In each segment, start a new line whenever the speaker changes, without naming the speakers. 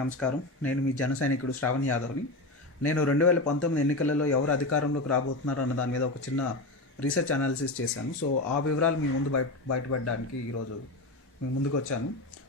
నమస్కారం. నేను మీ జన సైనికుడు శ్రావణ్ యాదవ్ని. నేను రెండు వేల పంతొమ్మిది ఎన్నికలలో ఎవరు అధికారంలోకి రాబోతున్నారు అన్న దాని మీద ఒక చిన్న రీసెర్చ్ అనాలిసిస్ చేశాను. సో ఆ వివరాలు మీ ముందు బయట బయటపడడానికి ఈరోజు మీ ముందుకు వచ్చాను.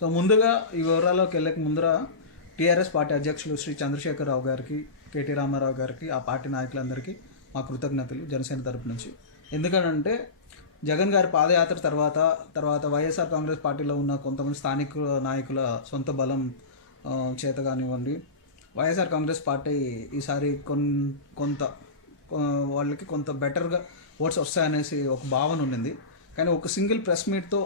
సో ముందుగా ఈ వివరాల్లోకి వెళ్ళక ముందర టీఆర్ఎస్ పార్టీ అధ్యక్షులు శ్రీ చంద్రశేఖరరావు గారికి కేటీ రామారావు గారికి ఆ పార్టీ నాయకులందరికీ మా కృతజ్ఞతలు జనసేన తరపు నుంచి. ఎందుకంటే జగన్ గారి పాదయాత్ర తర్వాత తర్వాత వైఎస్ఆర్ కాంగ్రెస్ పార్టీలో ఉన్న కొంతమంది స్థానిక నాయకుల సొంత బలం చేత కానివ్వండి. వైఎస్ఆర్ కాంగ్రెస్ పార్టీ ఈసారి కొన్ కొంత వాళ్ళకి కొంత బెటర్గా ఓట్స్ వస్తాయనేసి ఒక భావన ఉండింది. కానీ ఒక సింగిల్ ప్రెస్ మీట్తో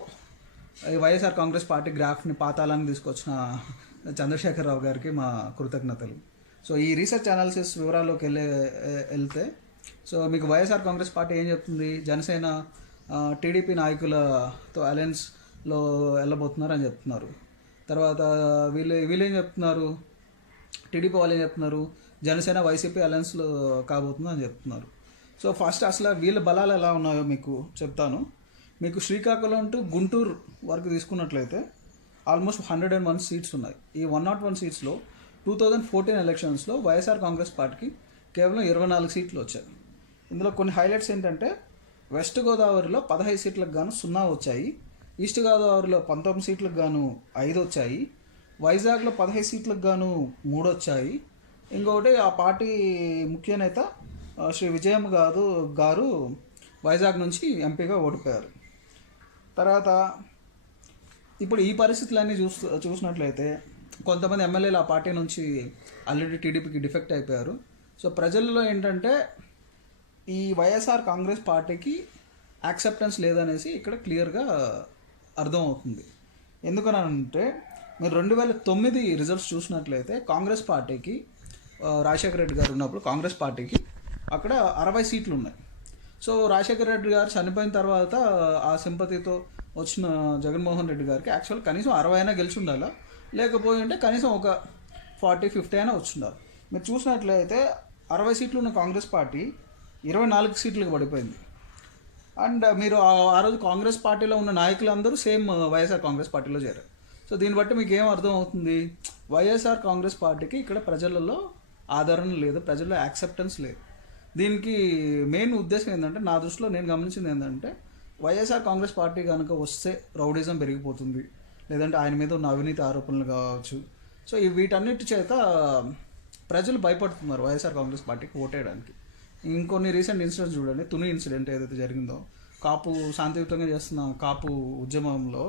ఈ వైఎస్ఆర్ కాంగ్రెస్ పార్టీ గ్రాఫ్ని పాతాలని తీసుకొచ్చిన చంద్రశేఖరరావు గారికి మా కృతజ్ఞతలు. సో ఈ రీసెర్చ్ అనాలిసిస్ వివరాల్లోకి వెళ్ళే వెళ్తే సో మీకు వైఎస్ఆర్ కాంగ్రెస్ పార్టీ ఏం చెప్తుంది? జనసేన టీడీపీ నాయకులతో అలయన్స్లో వెళ్ళబోతున్నారు అని చెప్తున్నారు. తర్వాత వీళ్ళు వీళ్ళు ఏం చెప్తున్నారు? టీడీపీ వాళ్ళు ఏం చెప్తున్నారు? జనసేన వైసీపీ అలయన్స్లో కాబోతుంది అని చెప్తున్నారు. సో ఫస్ట్ అసలు వీళ్ళ బలాలు ఎలా ఉన్నాయో మీకు చెప్తాను. మీకు శ్రీకాకుళం టు గుంటూరు వరకు తీసుకున్నట్లయితే almost hundred and one seats ఉన్నాయి. ఈ వన్ నాట్ వన్ సీట్స్లో టూ థౌజండ్ ఫోర్టీన్ ఎలక్షన్స్లో వైఎస్ఆర్ కాంగ్రెస్ పార్టీకి కేవలం ఇరవై నాలుగు సీట్లు వచ్చాయి. ఇందులో కొన్ని హైలైట్స్ ఏంటంటే వెస్ట్ గోదావరిలో పదహైదు సీట్లకు గాను సున్నా వచ్చాయి. ఈస్ట్ గోదావరిలో పంతొమ్మిది సీట్లకు గాను ఐదు వచ్చాయి. వైజాగ్లో పదహైదు సీట్లకు గాను మూడు వచ్చాయి. ఇంకొకటి ఆ పార్టీ ముఖ్య నేత శ్రీ విజయం గారు గారు వైజాగ్ నుంచి ఎంపీగా ఓడిపోయారు. తర్వాత ఇప్పుడు ఈ పరిస్థితులన్నీ చూస్తూ చూసినట్లయితే కొంతమంది ఎమ్మెల్యేలు ఆ పార్టీ నుంచి ఆల్రెడీ టీడీపీకి డిఫెక్ట్ అయిపోయారు. సో ప్రజల్లో ఏంటంటే ఈ వైఎస్ఆర్ కాంగ్రెస్ పార్టీకి యాక్సెప్టెన్స్ లేదనేసి ఇక్కడ క్లియర్గా అర్థమవుతుంది. ఎందుకనంటే మీరు రెండు వేల తొమ్మిది రిజల్ట్స్ చూసినట్లయితే కాంగ్రెస్ పార్టీకి రాజశేఖర రెడ్డి గారు ఉన్నప్పుడు కాంగ్రెస్ పార్టీకి అక్కడ అరవై సీట్లు ఉన్నాయి సో రాజశేఖర రెడ్డి గారు చనిపోయిన తర్వాత ఆ సింపతితో వచ్చిన జగన్మోహన్ రెడ్డి గారికి యాక్చువల్ కనీసం అరవై అయినా గెలిచి ఉండాలా లేకపోయి ఉంటే కనీసం ఒక ఫార్టీ ఫిఫ్టీ అయినా వచ్చిండాలి? మీరు చూసినట్లయితే అరవై సీట్లు ఉన్న కాంగ్రెస్ పార్టీ ఇరవై నాలుగు సీట్లకు పడిపోయింది. అండ్ మీరు ఆ- రోజు కాంగ్రెస్ పార్టీలో ఉన్న నాయకులందరూ సేమ్ వైఎస్ఆర్ కాంగ్రెస్ పార్టీలో చేరారు. సో దీన్ని బట్టి మీకు ఏం అర్థం అవుతుంది? వైఎస్ఆర్ కాంగ్రెస్ పార్టీకి ఇక్కడ ప్రజలలో ఆదరణ లేదు ప్రజల్లో యాక్సెప్టెన్స్ లేదు. దీనికి మెయిన్ ఉద్దేశం ఏంటంటే నా దృష్టిలో నేను గమనించింది ఏంటంటే వైఎస్ఆర్ కాంగ్రెస్ పార్టీ కనుక వస్తే రౌడిజం పెరిగిపోతుంది లేదంటే ఆయన మీద ఉన్న అవినీతి ఆరోపణలు కావచ్చు. సో ఈ వీటన్నిటి చేత ప్రజలు భయపడుతున్నారు వైఎస్ఆర్ కాంగ్రెస్ పార్టీకి ఓటేయడానికి. ఇంకొన్ని రీసెంట్ ఇన్సిడెంట్స్ చూడండి. తుని ఇన్సిడెంట్ ఏదైతే జరిగిందో కాపు శాంతియుతంగా చేస్తున్న కాపు ఉద్యమంలో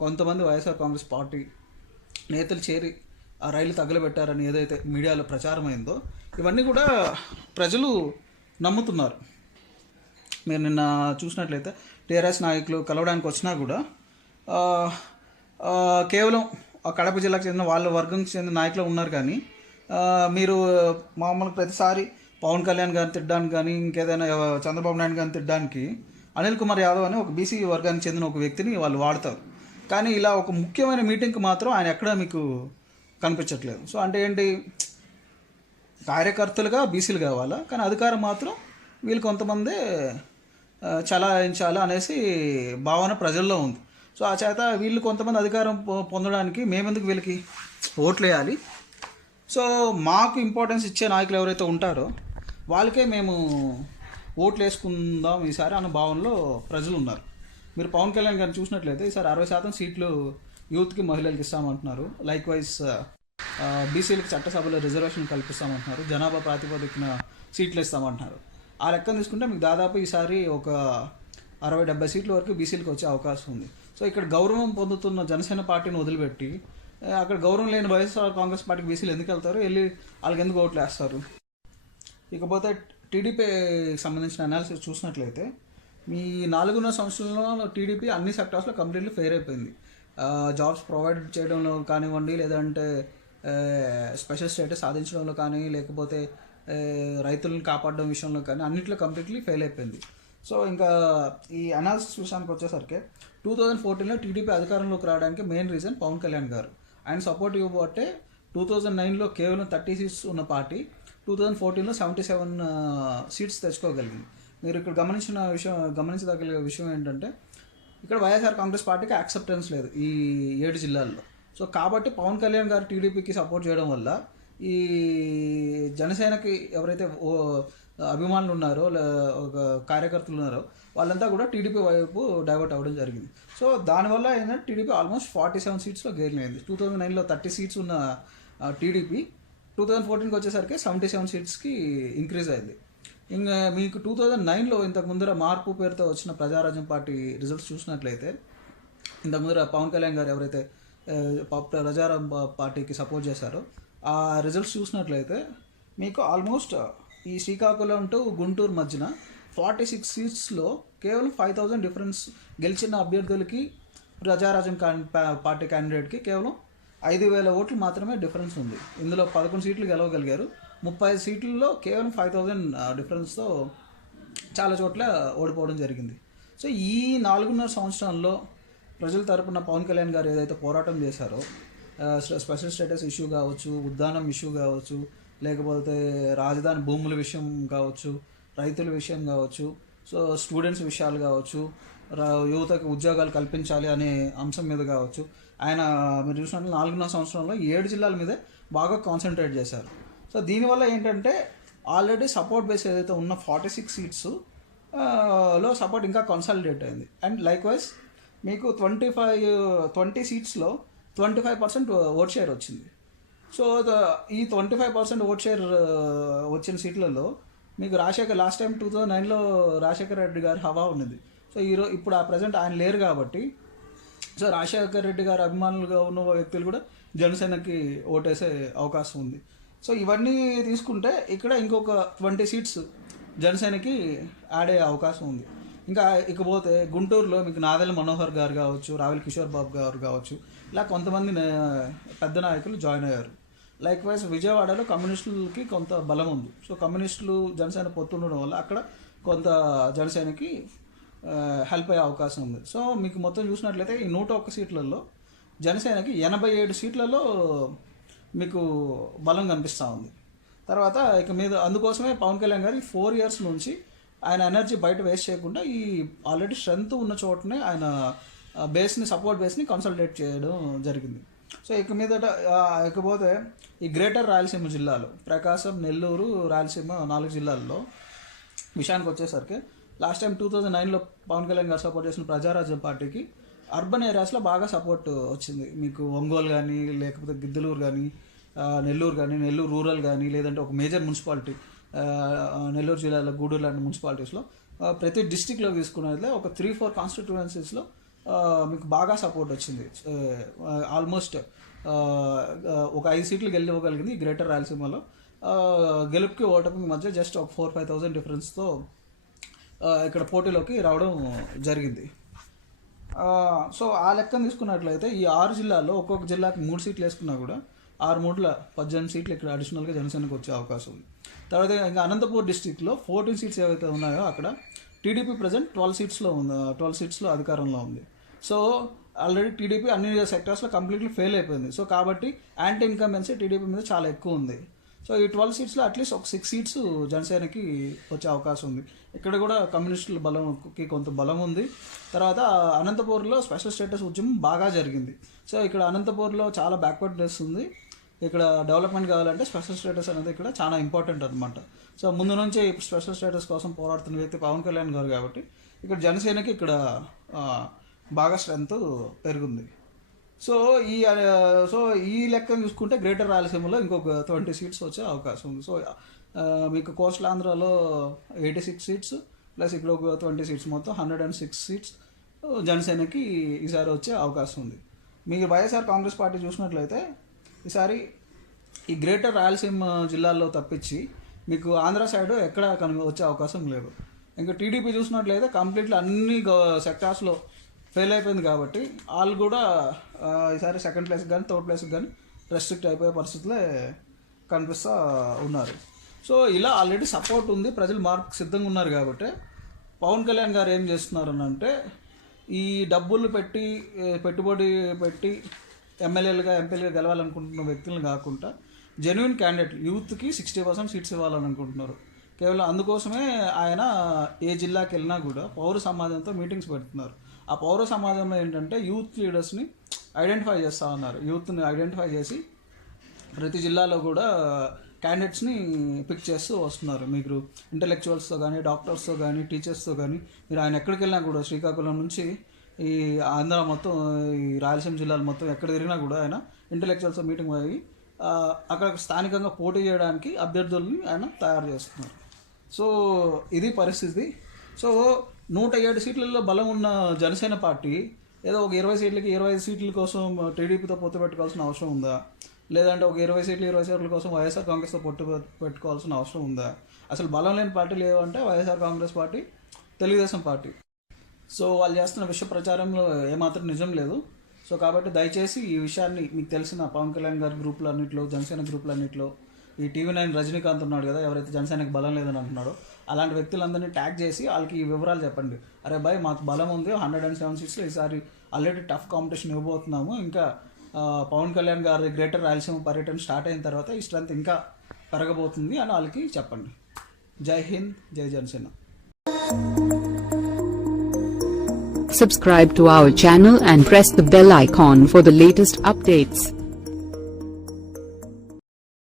కొంతమంది వైఎస్ఆర్ కాంగ్రెస్ పార్టీ నేతలు చేరి ఆ రైలు తగలబెట్టారని ఏదైతే మీడియాలో ప్రచారం అయిందో ఇవన్నీ కూడా ప్రజలు నమ్ముతున్నారు. మీరు నిన్న చూసినట్లయితే టీఆర్ఎస్ నాయకులు కలవడానికి వచ్చినా కూడా కేవలం ఆ కడప జిల్లాకు చెందిన వాళ్ళ వర్గంకి చెందిన నాయకులు ఉన్నారు కానీ మీరు మామూలు ప్రతిసారి పవన్ కళ్యాణ్ గారిని తిట్టడానికి కానీ ఇంకేదైనా చంద్రబాబు నాయుడు గారిని తిట్టడానికి అనిల్ కుమార్ యాదవ్ అని ఒక బీసీ వర్గానికి చెందిన ఒక వ్యక్తిని వాళ్ళు వాడతారు. కానీ ఇలా ఒక ముఖ్యమైన మీటింగ్కి మాత్రం ఆయన ఎక్కడ మీకు కనిపించట్లేదు. సో అంటే ఏంటి? కార్యకర్తలుగా బీసీలు కావాలా? కానీ అధికారం మాత్రం వీళ్ళు కొంతమంది చలాయించాలి చలాయించాలా అనేసి భావన ప్రజల్లో ఉంది. సో ఆ చేత వీళ్ళు కొంతమంది అధికారం పొ- పొందడానికి మేమెందుకు వీళ్ళకి ఓట్లు వేయాలి సో మాకు ఇంపార్టెన్స్ ఇచ్చే నాయకులు ఎవరైతే ఉంటారో వాళ్ళకే మేము ఓట్లు వేసుకుందాం ఈసారి అన్న భావనలో ప్రజలు ఉన్నారు మీరు పవన్ కళ్యాణ్ గారిని చూసినట్లయితే ఈసారి అరవై శాతం సీట్లు యూత్కి మహిళలకు ఇస్తామంటున్నారు. లైక్ వైజ్ బీసీలకు చట్టసభలో రిజర్వేషన్ కల్పిస్తామంటున్నారు. జనాభా ప్రాతిపదికన సీట్లు ఇస్తామంటున్నారు ఆ లెక్కన తీసుకుంటే మీకు దాదాపు ఈసారి ఒక అరవై డెబ్బై సీట్ల వరకు బీసీలకు వచ్చే అవకాశం ఉంది. సో ఇక్కడ గౌరవం పొందుతున్న జనసేన పార్టీని వదిలిపెట్టి అక్కడ గౌరవం లేని వైఎస్ఆర్ కాంగ్రెస్ పార్టీకి బీసీలు ఎందుకు వెళ్తారు? వెళ్ళి వాళ్ళకి ఎందుకు ఓట్లు వేస్తారు ఇకపోతే టీడీపీ సంబంధించిన అనాలిసిస్ చూసినట్లయితే మీ నాలుగున్నర సంవత్సరంలో టీడీపీ అన్ని సెక్టార్స్లో కంప్లీట్లీ ఫెయిర్ అయిపోయింది. జాబ్స్ ప్రొవైడ్ చేయడంలో కానివ్వండి లేదంటే స్పెషల్ స్టేటస్ సాధించడంలో కానీ లేకపోతే రైతులను కాపాడడం విషయంలో కానీ అన్నింటిలో కంప్లీట్లీ ఫెయిల్ అయిపోయింది. సో ఇంకా ఈ అనాలిసిస్ విషయానికి వచ్చేసరికి టూ థౌజండ్ ఫోర్టీన్లో టీడీపీ అధికారంలోకి రావడానికి మెయిన్ రీజన్ పవన్ కళ్యాణ్ గారు. ఆయన సపోర్ట్ ఇవ్వబట్టే టూ థౌజండ్ నైన్లో కేవలం థర్టీ సీట్స్ ఉన్న పార్టీ టూ థౌజండ్ ఫోర్టీన్లో సెవెంటీ సెవెన్ సీట్స్ తెచ్చుకోగలిగింది. మీరు ఇక్కడ గమనించిన విషయం గమనించదగ్గ విషయం ఏంటంటే ఇక్కడ వైఎస్ఆర్ కాంగ్రెస్ పార్టీకి యాక్సెప్టెన్స్ లేదు ఈ ఏడు జిల్లాల్లో. సో కాబట్టి పవన్ కళ్యాణ్ గారు టీడీపీకి సపోర్ట్ చేయడం వల్ల ఈ జనసేనకి ఎవరైతే ఓ అభిమానులు ఉన్నారో లే- ఒక కార్యకర్తలు ఉన్నారో వాళ్ళంతా కూడా టీడీపీ వైపు డైవర్ట్ అవ్వడం జరిగింది. సో దానివల్ల ఏంటంటే టీడీపీ ఆల్మోస్ట్ ఫార్టీ సెవెన్ సీట్స్లో గెయిన్ అయింది. టూ థౌజండ్ నైన్లో థర్టీ సీట్స్ ఉన్న టీడీపీ టూ థౌజండ్ ఫోర్టీన్కి వచ్చేసరికి సెవెంటీ సెవెన్ సీట్స్కి ఇంక్రీజ్ అయింది. ఇంకా మీకు టూ థౌజండ్ నైన్లో ఇంతకు ముందర మార్పు పేరుతో వచ్చిన ప్రజారాజ్యం పార్టీ రిజల్ట్స్ చూసినట్లయితే ఇంతకు ముందర పవన్ కళ్యాణ్ గారు ఎవరైతే ప్రజారాజ్యం పార్టీకి సపోర్ట్ చేశారో ఆ రిజల్ట్స్ చూసినట్లయితే మీకు ఆల్మోస్ట్ ఈ శ్రీకాకుళం టు గుంటూరు మధ్యన ఫార్టీ సిక్స్ సీట్స్లో కేవలం ఫైవ్ థౌజండ్ డిఫరెన్స్ గెలిచిన అభ్యర్థులకి ప్రజారాజ్యం కాన్- పార్టీ క్యాండిడేట్కి కేవలం ఐదు వేల ఓట్లు మాత్రమే డిఫరెన్స్ ఉంది. ఇందులో పదకొండు సీట్లు గెలవగలిగారు. ముప్పై సీట్లలో కేవలం ఫైవ్ థౌజండ్ డిఫరెన్స్తో చాలా చోట్ల ఓడిపోవడం జరిగింది. సో ఈ నాలుగున్నర సంవత్సరాల్లో ప్రజల తరపున పవన్ కళ్యాణ్ గారు ఏదైతే పోరాటం చేశారో స్పెషల్ స్టేటస్ ఇష్యూ కావచ్చు ఉద్దానం ఇష్యూ కావచ్చు లేకపోతే రాజధాని భూముల విషయం కావచ్చు రైతుల విషయం కావచ్చు సో స్టూడెంట్స్ విషయాలు కావచ్చు యువతకు ఉద్యోగాలు కల్పించాలి అనే అంశం మీద కావచ్చు. ఆయన మీరు చూసినట్లు నాలుగున్నర సంవత్సరంలో ఏడు జిల్లాల మీదే బాగా కాన్సన్ట్రేట్ చేశారు. సో దీనివల్ల ఏంటంటే ఆల్రెడీ సపోర్ట్ బేస్ ఏదైతే ఉన్న ఫార్టీ సిక్స్ సీట్స్లో సపోర్ట్ ఇంకా కన్సాలిడేట్ అయింది. అండ్ లైక్ వైజ్ మీకు twenty five twenty సీట్స్లో twenty five percent vote share వచ్చింది. సో ఈ twenty five percent vote share వచ్చిన సీట్లలో మీకు Rajasekhar last time two thousand నైన్లో రాజశేఖర్ రెడ్డి గారి హవా ఉన్నది. సో ఈరోజు ఇప్పుడు ఆ ప్రజెంట్ ఆయన లేరు కాబట్టి సో రాజశేఖర్ రెడ్డి గారు అభిమానులుగా ఉన్న వ్యక్తులు కూడా జనసేనకి ఓటేసే అవకాశం ఉంది. సో ఇవన్నీ తీసుకుంటే ఇక్కడ ఇంకొక ట్వంటీ సీట్స్ జనసేనకి యాడ్ అయ్యే అవకాశం ఉంది. ఇంకా ఇకపోతే గుంటూరులో మీకు నాదెల మనోహర్ గారు కావచ్చు రావిల్ కిషోర్ బాబు గారు కావచ్చు ఇలా కొంతమంది పెద్ద నాయకులు జాయిన్ అయ్యారు. లైక్ వైజ్ విజయవాడలో కమ్యూనిస్టులకి కొంత బలం ఉంది. సో కమ్యూనిస్టులు జనసేన పొత్తుండడం వల్ల అక్కడ కొంత జనసేనకి హెల్ప్ అయ్యే అవకాశం ఉంది. సో మీకు మొత్తం చూసినట్లయితే ఈ నూట ఒక్క సీట్లలో జనసేనకి ఎనభై ఏడు సీట్లలో మీకు బలం కనిపిస్తూ ఉంది. తర్వాత ఇక మీద అందుకోసమే పవన్ కళ్యాణ్ గారు ఈ ఫోర్ ఇయర్స్ నుంచి ఆయన ఎనర్జీ బయట వేస్ట్ చేయకుండా ఈ ఆల్రెడీ స్ట్రెంగ్త్ ఉన్న చోటనే ఆయన బేస్ని సపోర్ట్ బేస్ని కన్సల్టేట్ చేయడం జరిగింది. సో ఇక మీదట ఇకపోతే ఈ గ్రేటర్ రాయలసీమ జిల్లాలో ప్రకాశం నెల్లూరు రాయలసీమ నాలుగు జిల్లాల్లో విషయానికి వచ్చేసరికి లాస్ట్ టైం టూ థౌజండ్ నైన్లో పవన్ కళ్యాణ్ గారు సపోర్ట్ చేసిన ప్రజారాజ్యం పార్టీకి అర్బన్ ఏరియాస్లో బాగా సపోర్ట్ వచ్చింది. మీకు ఒంగోలు కానీ లేకపోతే గిద్దలూరు కానీ నెల్లూరు కానీ నెల్లూరు రూరల్ కానీ లేదంటే ఒక మేజర్ మున్సిపాలిటీ నెల్లూరు జిల్లాలో గూడూరు లాంటి మున్సిపాలిటీస్లో ప్రతి డిస్టిక్లో తీసుకున్నట్లే ఒక త్రీ ఫోర్ కాన్స్టిట్యువెన్సీస్లో మీకు బాగా సపోర్ట్ వచ్చింది. ఆల్మోస్ట్ ఒక ఐదు సీట్లు గెలివ్వగలిగింది గ్రేటర్ రాయలసీమలో. గెలుపుకి ఓటమికి మధ్య జస్ట్ ఒక ఫోర్ ఫైవ్ థౌసండ్ డిఫరెన్స్తో ఇక్కడ పోటీలోకి రావడం జరిగింది. సో ఆ లెక్కను తీసుకున్నట్లయితే ఈ ఆరు జిల్లాల్లో ఒక్కొక్క జిల్లాకి మూడు సీట్లు వేసుకున్నా కూడా ఆరు మూడుల పద్దెనిమిది సీట్లు ఇక్కడ అడిషనల్గా జనసేనకు వచ్చే అవకాశం ఉంది. తర్వాత ఇంకా అనంతపూర్ డిస్టిక్లో ఫోర్టీన్ సీట్స్ ఏవైతే ఉన్నాయో అక్కడ టీడీపీ ప్రజెంట్ ట్వెల్వ్ సీట్స్లో ఉంది. ట్వెల్వ్ సీట్స్లో అధికారంలో ఉంది. సో ఆల్రెడీ టీడీపీ అన్ని సెక్టర్స్లో కంప్లీట్లీ ఫెయిల్ అయిపోయింది. సో కాబట్టి యాంటీ ఇన్కంబెన్సీ టీడీపీ మీద చాలా ఎక్కువ ఉంది. సో ఈ ట్వెల్వ్ సీట్స్లో అట్లీస్ట్ ఒక సిక్స్ సీట్స్ జనసేనకి వచ్చే అవకాశం ఉంది. ఇక్కడ కూడా కమ్యూనిస్టుల బలంకి కొంత బలం ఉంది. తర్వాత అనంతపూర్లో స్పెషల్ స్టేటస్ ఉద్యమం బాగా జరిగింది. సో ఇక్కడ అనంతపూర్లో చాలా బ్యాక్వర్డ్నెస్ ఉంది. ఇక్కడ డెవలప్మెంట్ కావాలంటే స్పెషల్ స్టేటస్ అనేది ఇక్కడ చాలా ఇంపార్టెంట్ అనమాట సో ముందు నుంచే స్పెషల్ స్టేటస్ కోసం పోరాడుతున్న వ్యక్తి పవన్ కళ్యాణ్ గారు కాబట్టి ఇక్కడ జనసేనకి ఇక్కడ బాగా స్ట్రెంత్ పెరుగుంది. సో ఈ సో ఈ లెక్క చూసుకుంటే గ్రేటర్ రాయలసీమలో ఇంకొక ట్వంటీ సీట్స్ వచ్చే అవకాశం ఉంది. సో మీకు కోస్టల్ ఆంధ్రాలో ఎయిటీ సిక్స్ సీట్స్ ప్లస్ ఇక్కడ ఒక ట్వంటీ సీట్స్ మొత్తం హండ్రెడ్ అండ్ సిక్స్ సీట్స్ జనసేనకి ఈసారి వచ్చే అవకాశం ఉంది. మీకు వైఎస్ఆర్ కాంగ్రెస్ పార్టీ చూసినట్లయితే ఈసారి ఈ గ్రేటర్ రాయలసీమ జిల్లాల్లో తప్పించి మీకు ఆంధ్ర సైడ్ ఎక్కడ కనిపి వచ్చే అవకాశం లేదు. ఇంకా టీడీపీ చూసినట్లయితే కంప్లీట్లీ అన్ని సెక్టార్స్లో ఫెయిల్ అయిపోయింది కాబట్టి వాళ్ళు కూడా ఈసారి సెకండ్ ప్లేస్కి కానీ థర్డ్ ప్లేస్కి కానీ రెస్ట్రిక్ట్ అయిపోయే పరిస్థితులే కనిపిస్తూ ఉన్నారు. సో ఇలా ఆల్రెడీ సపోర్ట్ ఉంది. ప్రజలు మార్పు సిద్ధంగా ఉన్నారు కాబట్టి పవన్ కళ్యాణ్ గారు ఏం చేస్తున్నారు అని అంటే ఈ డబ్బులు పెట్టి పెట్టుబడి పెట్టి ఎమ్మెల్యేలుగా ఎంపీలుగా గెలవాలనుకుంటున్న వ్యక్తులను కాకుండా జెన్యున్ క్యాండిడేట్ యూత్కి సిక్స్టీ పర్సెంట్ సీట్స్ ఇవ్వాలని అనుకుంటున్నారు కేవలం అందుకోసమే ఆయన ఏ జిల్లాకి వెళ్ళినా కూడా పౌర సమాజంతో మీటింగ్స్ పెడుతున్నారు. ఆ పౌర సమాజంలో ఏంటంటే యూత్ లీడర్స్ని ఐడెంటిఫై చేస్తూ ఉన్నారు. యూత్ని ఐడెంటిఫై చేసి ప్రతి జిల్లాలో కూడా క్యాండిడేట్స్ని పిక్ చేస్తూ వస్తున్నారు. మీరు ఇంటలెక్చువల్స్తో కానీ డాక్టర్స్తో కానీ టీచర్స్తో కానీ మీరు ఆయన ఎక్కడికి వెళ్ళినా కూడా శ్రీకాకుళం నుంచి ఈ ఆంధ్ర మొత్తం ఈ రాయలసీమ జిల్లాలు మొత్తం ఎక్కడ తిరిగినా కూడా ఆయన ఇంటలెక్చువల్స్తో మీటింగ్ అయ్యి అక్కడ స్థానికంగా పోటీ చేయడానికి అభ్యర్థుల్ని ఆయన తయారు చేస్తున్నారు. సో ఇది పరిస్థితి. సో నూట ఏడు సీట్లలో బలం ఉన్న జనసేన పార్టీ ఏదో ఒక ఇరవై సీట్లకి ఇరవై ఐదు సీట్ల కోసం టీడీపీతో పొత్తు పెట్టుకోవాల్సిన అవసరం ఉందా? లేదంటే ఒక ఇరవై సీట్లు ఇరవై సీట్ల కోసం వైఎస్ఆర్ కాంగ్రెస్తో పొట్టు పెట్టుకోవాల్సిన అవసరం ఉందా? అసలు బలం లేని పార్టీలు ఏవంటే YSR Congress party Telugu Desam party. So వాళ్ళు చేస్తున్న విషయ ప్రచారంలో ఏమాత్రం నిజం లేదు. సో కాబట్టి దయచేసి ఈ విషయాన్ని మీకు తెలిసిన పవన్ కళ్యాణ్ గారి గ్రూపులు అన్నింటిలో జనసేన గ్రూపులు అన్నింటిలో ఈ టీవీ నైన్ రజనీకాంత్ ఉన్నాడు కదా ఎవరైతే జనసేనకి బలం లేదని అంటున్నాడో అలాంటి వ్యక్తులందరినీ ట్యాగ్ చేసి వాళ్ళకి ఈ వివరాలు చెప్పండి. అరే బాయ్ మాకు బలం ఉంది హండ్రెడ్ అండ్ సెవెన్ సీట్స్లో ఈసారి ఆల్రెడీ టఫ్ కాంపిటీషన్ ఇవ్వబోతున్నాము. ఇంకా పవన్ కళ్యాణ్ గారి గ్రేటర్ రాయలసీమ పర్యటన స్టార్ట్ అయిన తర్వాత ఈ స్ట్రెంత్ ఇంకా పెరగబోతుంది అని వాళ్ళకి చెప్పండి. జై హింద్ జై Janasena.
Subscribe to our channel and press the bell icon for the latest updates.